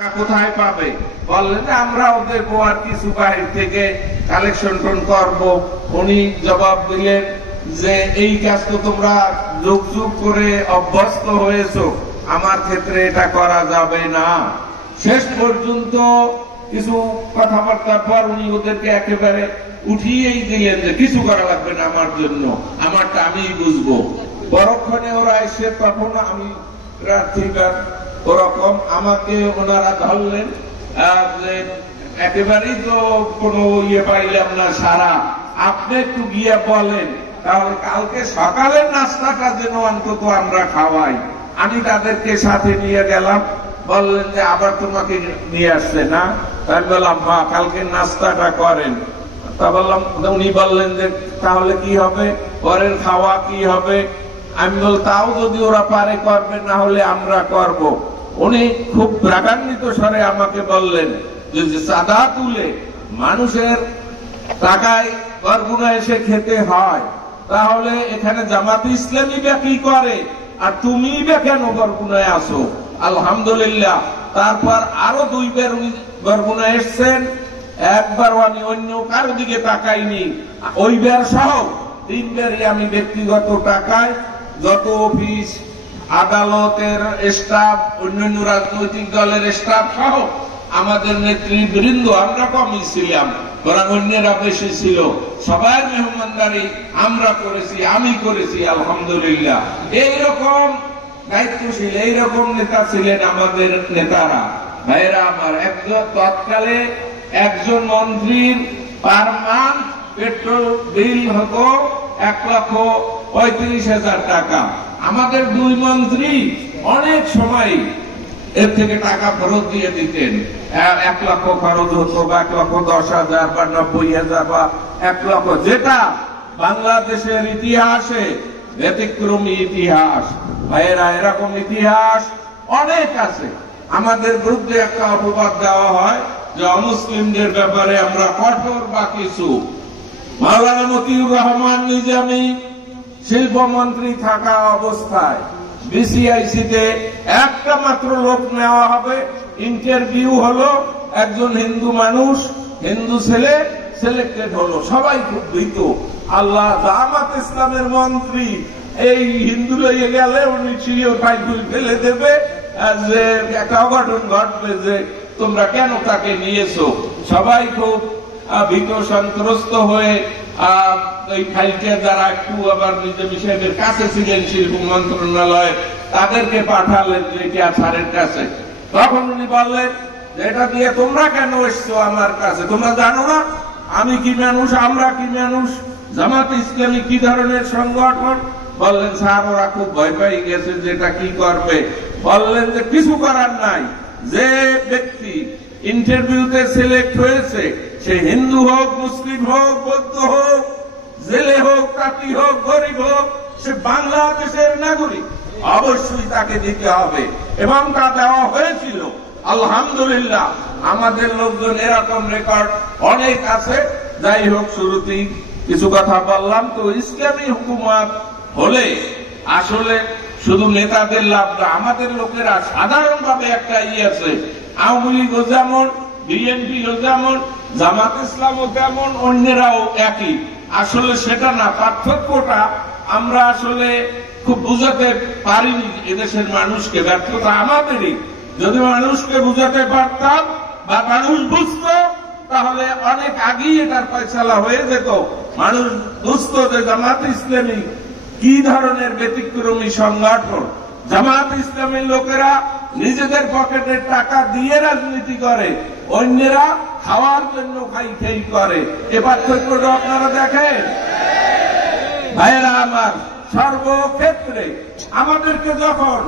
কোথায় পাবে? বললেন আমরা ওদের আর কিছু বাহির থেকে কালেকশন করব। উনি জবাব দিলেন যে এই কাজ তো তোমরা যুগ যুগ করে অভ্যস্ত হয়েছো, আমার ক্ষেত্রে এটা করা যাবে না। শেষ পর্যন্ত কিছু কথাবার্তার পর উনি ওদেরকে একেবারে উঠিয়েই দিলেন যে কিছু করা লাগবে না আমার জন্য, আমারটা আমি বুঝবো। পরক্ষণে ওরা এসে তখন আমি ওরকম আমাকে ওনারা ধরলেন, একেবারেই তো কোনো ইয়ে পাইলাম না সারা, আপনি একটু গিয়ে বলেন তাহলে কালকে সকালের নাস্তাটা যেন অন্তত আমরা খাওয়াই। আমি তাদেরকে সাথে নিয়ে গেলাম। বললেন যে আবার তোমাকে নিয়ে আসছে না? তাই বললাম মা কালকে নাস্তাটা করেন। তা বললাম, উনি বললেন যে তাহলে কি হবে, পরের খাওয়া কি হবে? আমি বল তাও যদি ওরা পারে করবে, না হলে আমরা করব। উনি খুব রাগান্বিত স্বরে আমাকে বললেন যে চাঁদা তুলে মানুষের টাকায় গরগুনা এসে খেতে হয়, তাহলে এখানে জামাত ইসলামী বা কি করে আর তুমি বা কেন গরগুনায় আসো? আলহামদুলিল্লাহ। তারপর আরো 2 বার উনি গরগুনায় এসছেন, একবার আমি অন্য কারো দিকে তাকাইনি, ওইবার সহ 3 বারই আমি ব্যক্তিগত টাকায় যত অফিস আদালতের স্টাফ, অন্যান্য রাজনৈতিক দলের স্টাফ সহ আমাদের নেতৃবৃন্দ, আমরা কমই ছিলাম, ওরা অন্যেরা বেশি ছিল, সবার মেহমানদারি আমরা করেছি, আমি করেছি আলহামদুলিল্লাহ। এইরকম দায়িত্বশীল এইরকম নেতা ছিলেন আমাদের নেতারা। ভাইরা আমার, একজন তৎকালে একজন মন্ত্রীর পার মান্থ পেট্রোল বিল হতো 1,35,000 টাকা। আমাদের 2 মন্ত্রী অনেক সময় এর থেকে টাকা ফেরত দিয়ে দিতেন। 1 লক্ষ খরচ হতো বা 1,10,000 বা 90,000 বা 1 লক্ষ, যেটা বাংলাদেশের ইতিহাসে ব্যতিক্রমী ইতিহাস। ভাইয়েরা, এরকম ইতিহাস অনেক আছে। আমাদের বিরুদ্ধে একটা অপবাদ দেওয়া হয় যে অমুসলিমদের ব্যাপারে আমরা কঠোর বা কিছু। মাওলানা মতিউর রহমান নিজামী শিল্পমন্ত্রী থাকা অবস্থায় বিসিআইসিতে একটা মাত্র লোক নেওয়া হবে, ইন্টারভিউ হলো, একজন হিন্দু মানুষ, হিন্দু ছেলে সিলেক্টেড হলো। সবাই খুব ভীত, আল্লাহ জামাত ইসলামের মন্ত্রী এই হিন্দু লইয়ে গেলে উনি চিড়িও পাইপুল ফেলে দেবে, যে একটা অঘটন ঘটবে যে তোমরা কেন তাকে নিয়েছো। সবাই খুব ভীত সন্ত্রস্ত হয়ে ওই ফাইলটা যারা একটু আবার নিজামী সাহেবের কাছে ছিলেন শিল্প মন্ত্রণালয়ে, তাদেরকে পাঠালেন স্যারের কাছে। তখন উনি বললেন যে এটা দিয়ে তোমরা কেন এসছো আমার কাছে? তোমরা জানো না আমি কি মানুষ, আমরা কি মানুষ, জামাত ইসলামী কি ধরনের সংগঠন? বললেন স্যার ওরা খুব ভয় পেয়ে গেছে, যেটা কি করবে। বললেন যে কিছু করার নাই, যে ব্যক্তি ইন্টারভিউতে সিলেক্ট হয়েছে সে হিন্দু হোক, মুসলিম হোক, বৌদ্ধ হোক, জেলে হোক, তাঁতি হোক, গরিব হোক, সে বাংলাদেশের নাগরিক, অবশ্যই তাকে দিতে হবে। এবং তা দেওয়া হয়েছিল আলহামদুলিল্লাহ। আমাদের লোকজন এরকম রেকর্ড অনেক আছে। যাই হোক, শুরুতেই কিছু কথা বললাম। তো ইসলামী হুকুমত হলে আসলে শুধু নেতাদের লাভ না, আমাদের লোকেরা সাধারণভাবে একটা আছে, আওয়ামী লীগও যেমন, বিএনপিও যেমন, জামাত ইসলামও তেমন, অন্যরাও একই। আসলে সেটা না, পার্থক্যটা আমরা আসলে খুব বুঝাতে পারিনি এদেশের মানুষকে, ব্যর্থতা আমাদেরই। যদি মানুষকে বুঝাতে পারতাম বা মানুষ বুঝতো, তাহলে অনেক আগেই এটার ফয়সালা হয়ে যেত। মানুষ বুঝতো যে জামাত ইসলামী কি ধরনের ব্যতিক্রমী সংগঠন। জামাত ইসলামীর লোকেরা নিজেদের পকেটের টাকা দিয়ে রাজনীতি করে, অন্যরা খাওয়ার জন্য খাই করে। এ পার্থক্যটা আপনারা দেখেন। ভাইয়েরা আমার, সর্বক্ষেত্রে আমাদেরকে যখন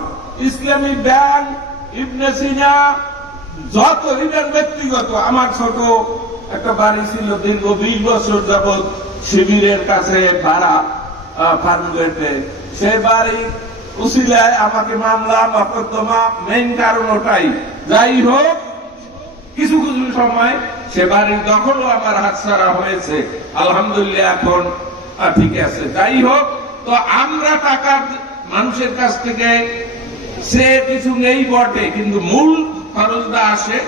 ইসলামী ব্যাংক, ইবনে সিনা, যত ইভেন ব্যক্তিগত, আমার ছোট একটা বাড়ি ছিল দীর্ঘ 20 বছর যাবৎ শিবিরের কাছে ভাড়া, ফার্মগেটে, সে বাড়ি উসিলায় আমাকে মামলা মকদ্দমা, মেইন কারণ ওটাই। যাই হোক, কিছু কিছু সময় সে বাড়ির দখলও আমার হাতছাড়া হয়েছে, আলহামদুলিল্লাহ এখন ঠিক আছে। যাই হোক, তো আমরা টাকা মানুষের কাছ থেকে সে কিছু নেই বটে, কিন্তু মূল খরচটা আসে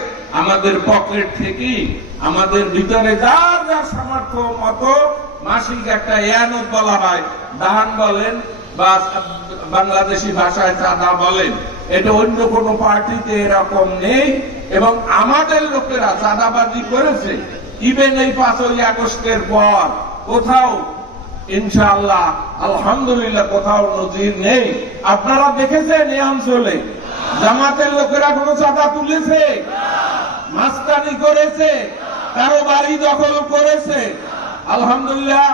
আমাদের পকেট থেকে, আমাদের ভিতরে যার যার সামর্থ্য মতো মাসিক একটা ইয়ানত বলা হয়, দান বলেন বা বাংলাদেশি ভাষায় চাঁদা বলেন, এটা অন্য কোন পার্টিতে এরকম নেই। এবং আমাদের লোকেরা চাঁদাবাজি করেছে, ইভেন এই 5ই আগস্টের পর কোথাও ইনশাআল্লাহ আলহামদুলিল্লাহ কোথাও নজির নেই। আপনারা দেখেছেন এই অঞ্চলে জামাতের লোকেরা কোনো চাঁদা তুলেছে, মাস্তানি করেছে, কারো বাড়ি দখল করেছে? আলহামদুলিল্লাহ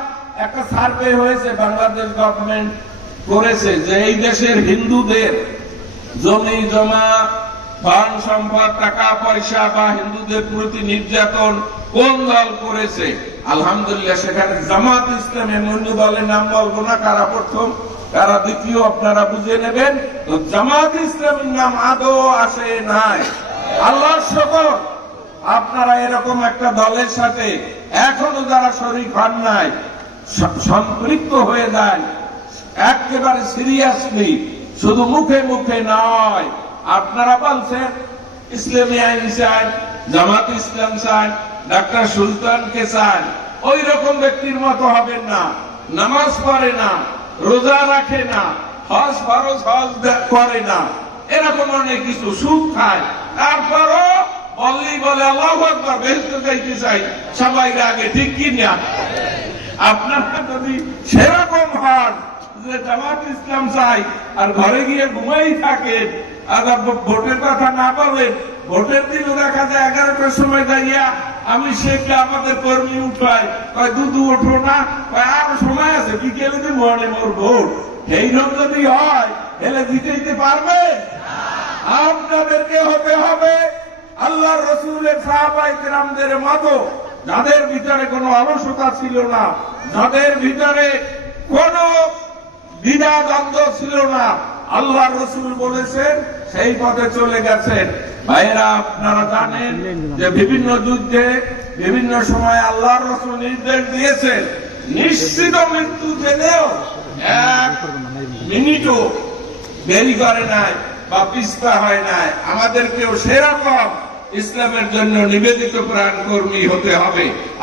একটা সার্ভে হয়েছে, বাংলাদেশ গভর্নমেন্ট করেছে যে এই দেশের হিন্দুদের জমি জমা ধন সম্পদ টাকা পয়সা বা হিন্দুদের প্রতি নির্যাতন কোন দল করেছে। আলহামদুলিল্লাহ সেখানে জামাত ইসলামী, অন্য দলের নাম বলবো না, কারা প্রথম কারা দ্বিতীয় আপনারা বুঝে নেবেন। তো জামাত ইসলামীর নাম আদৌ আসে নাই। আল্লাহর শকর আপনারা এরকম একটা দলের সাথে এখনো যারা শরীক হন নাই সম্পৃক্ত হয়ে যায় একেবারে সিরিয়াসলি, শুধু মুখে মুখে নয়। আপনারা বলছেন ইসলামী আইন চান, জামাত ইসলাম চান, ডাক্তার সুলতানকে চান, ওই রকম ব্যক্তির মতো হবেন না। নামাজ পড়ে না, রোজা রাখে না, হজ ফরজ হজ করে না, এরকম অনেক কিছু, সুদ খায়, তারপরও বললেই বলে আল্লাহু আকবার, বেহেশতে যাইতে চাই সবাই আগে, ঠিক কি না? আপনারা যদি সেরকম হন যে জামাত ইসলাম চাই আর ঘরে গিয়ে ঘুমাই থাকেন, আবার ভোটের কথা না বলেন, ভোটের দিনও দেখা যায় 11টার সময় যাইয়া আমি শেখলে আমাদের কর্মী উঠায়, কয় দুদু ওঠো না, কয় আরো সময় আছে, বিকেলে দিন মনে মোর ভোট। এইরকম যদি হয় এলে জিতে দিতে পারবে? আপনাদেরকে হতে হবে আল্লাহর রাসূলের সাহাবায়ে কেরামদের মতো, যাদের ভিতরে কোনো অলসতা ছিল না, যাদের ভিতরে কোনো দ্বিধা দ্বন্দ্ব ছিল না। আল্লাহর রাসূল বলেছেন, সেই পথে চলে গেছেন। ভাইয়েরা আপনারা জানেন যে বিভিন্ন যুদ্ধে বিভিন্ন সময় আল্লাহর রাসূল নির্দেশ দিয়েছেন, নিশ্চিত মৃত্যু জেনেও 1 মিনিটও দেরি করে নাই বা পিছপা হয় নাই। আমাদেরকেও সেরকম ইসলামের জন্য নিবেদিত প্রাণ কর্মী হতে হবে।